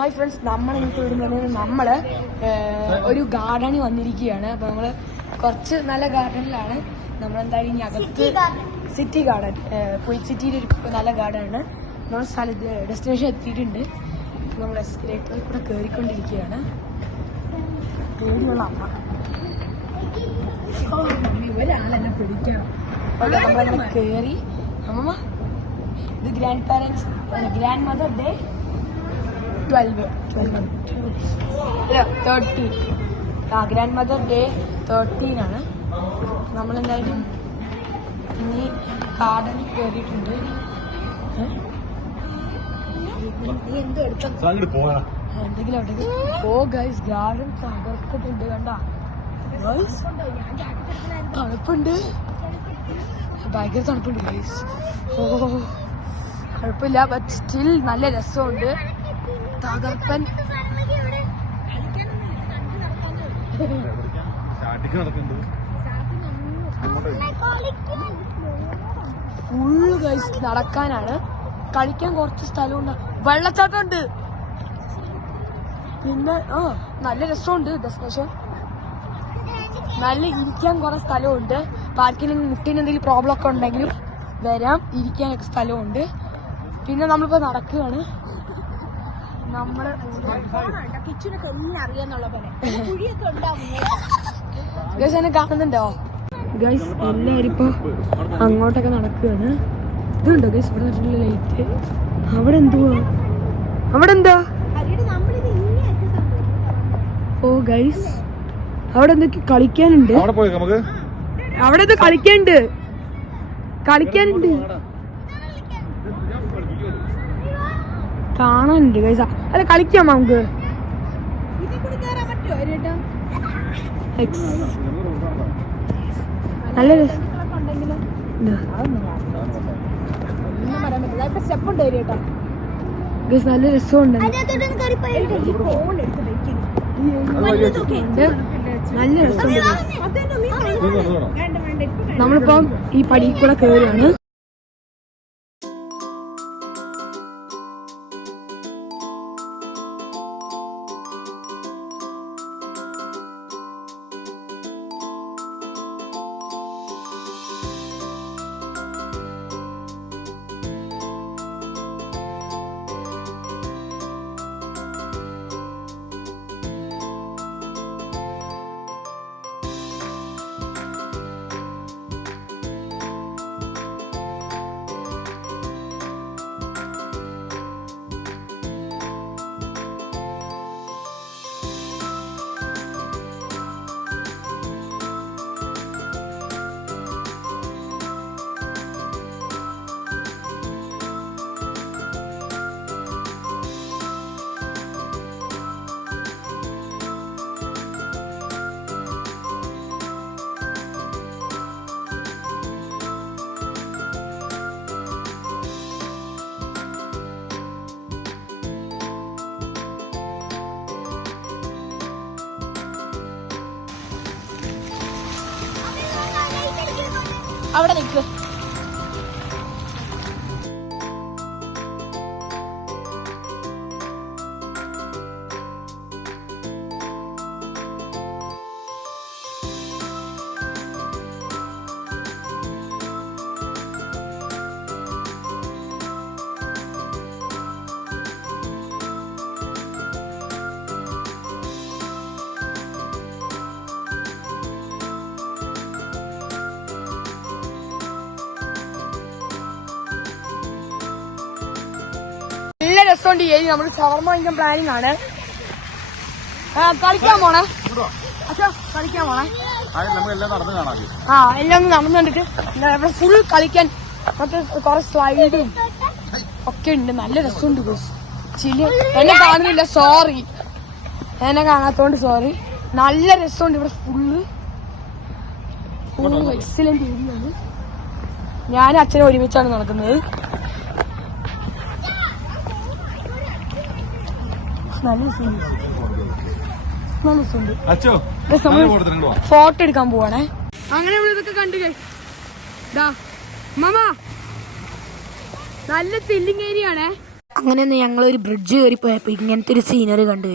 Hi friends, നമ്മൾ ഒരു ഗാർഡനിൽ വന്നിരിക്കുകയാണ്. അപ്പോൾ നമ്മൾ കുറച്ച് നല്ല ഗാർഡനിലാണ്. നമ്മളെന്തായാലും ഇനി അകത്ത് സിറ്റി ഗാർഡൻ, കുയിറ്റ് സിറ്റിയിൽ ഒരു നല്ല ഗാർഡനാണ്. നമ്മൾ ഡെസ്റ്റിനേഷൻ എത്തിയിട്ടുണ്ട്. നമ്മൾ എസ്കലേറ്ററിൽ കൂടെ കയറിക്കൊണ്ടിരിക്കുകയാണ്. പേടിയുള്ള അമ്മ ഒരാളെന്നെ പിടിക്കണം. ഓക്കെ, നമ്മളങ്ങനെ കയറി. അമ്മ ഇത് grand mother day 12 13 grand mother day 13 ആണ്. നമ്മളെന്തായാലും ഇനി ഗാർഡനിൽ കയറിയിട്ടുണ്ട്. എന്തെങ്കിലും അവിടെ ഓ ഗൈസ്, ഗാർഡൻ തകർത്തിട്ടുണ്ട്. കണ്ട ഗൈസ്, തണുപ്പുണ്ട്, ഭയങ്കര തണുപ്പുണ്ട് ഗൈസ്. ഓ കുഴപ്പമില്ല, ബട്ട് സ്റ്റിൽ നല്ല രസമുണ്ട്. തകർപ്പൻ ഫുള്ള് ഗൈസ് നടക്കാനാണ്. കളിക്കാൻ കുറച്ച് സ്ഥലമുണ്ട്, വെള്ളച്ചാട്ടം ഉണ്ട്, പിന്നെ നല്ല രസമുണ്ട് ഡെസ്റ്റിനേഷൻ. നല്ല ഇരിക്കാൻ കുറെ സ്ഥലമുണ്ട്. പാർക്കിന് മുട്ടിന് എന്തെങ്കിലും പ്രോബ്ലം ഒക്കെ ഉണ്ടെങ്കിലും വരാം, ഇരിക്കാനൊക്കെ സ്ഥലമുണ്ട്. പിന്നെ നമ്മളിപ്പോ നടക്കുകയാണ്. നമ്മള് കിച്ചനൊക്കെ എല്ലാം അറിയാന്നുള്ള പോലെ ഗൈസ് എന്നെ കാണുന്നുണ്ടോ ഗൈസ്? എല്ലാവരും ഇപ്പൊ അങ്ങോട്ടൊക്കെ നടക്കുകയാണ്. ഇതുണ്ടോ ഗൈസ് ഇവിടെ വെച്ചിട്ടുള്ള ലൈറ്റ്? അവിടെ എന്തുവാ, അവിടെ എന്താ? ഓ ഗൈസ്, അവിടെ എന്തൊക്കെ കളിക്കാനുണ്ട്. അവിടെ എന്ത് കളിക്കാനുണ്ട് കാണാനുണ്ട് ഗൈസ്. അല്ല, കളിക്കാം നമുക്ക്. നല്ല രസം, നല്ല രസമുണ്ട്. നല്ല രസമുണ്ട്. നമ്മളിപ്പം ഈ പടി കൂടെ കയറുകയാണ്. അവിടെ നിൽക്കും. നല്ല രസമുണ്ട്. നമ്മൾ ഷവർമ കഴിക്കാൻ പ്ലാനിങ് ആണ്. കളിക്കാൻ പോണേ അച്ഛാ, കളിക്കാൻ പോണേ. എല്ലാം നടന്നു കണ്ടിട്ട് ഇവിടെ ഫുൾ കളിക്കാൻ മറ്റേ കുറെ സ്ലൈഡും ഒക്കെ ഉണ്ട്. നല്ല രസമുണ്ട്. ചിലി എന്നെ കാണുന്നില്ല, സോറി, എന്നെ കാണാത്തോണ്ട് സോറി. നല്ല രസമുണ്ട് ഇവിടെ. ഫുള്ള് എക്സലന്റ് ഏരിയയാണ്. ഞാൻ അച്ഛനെ ഒരുമിച്ചാണ് നടക്കുന്നത്. ഫോട്ടോ എടുക്കാൻ പോവാണേ. അങ്ങനെ ഇതൊക്കെ കണ്ടു. മാമ നല്ല ചില്ലിങ് ഏരിയ ആണേ. അങ്ങനെ ഞങ്ങളൊരു ബ്രിഡ്ജ് കയറി പോയപ്പോൾ ഇങ്ങനത്തെ ഒരു സീനറി കണ്ടു.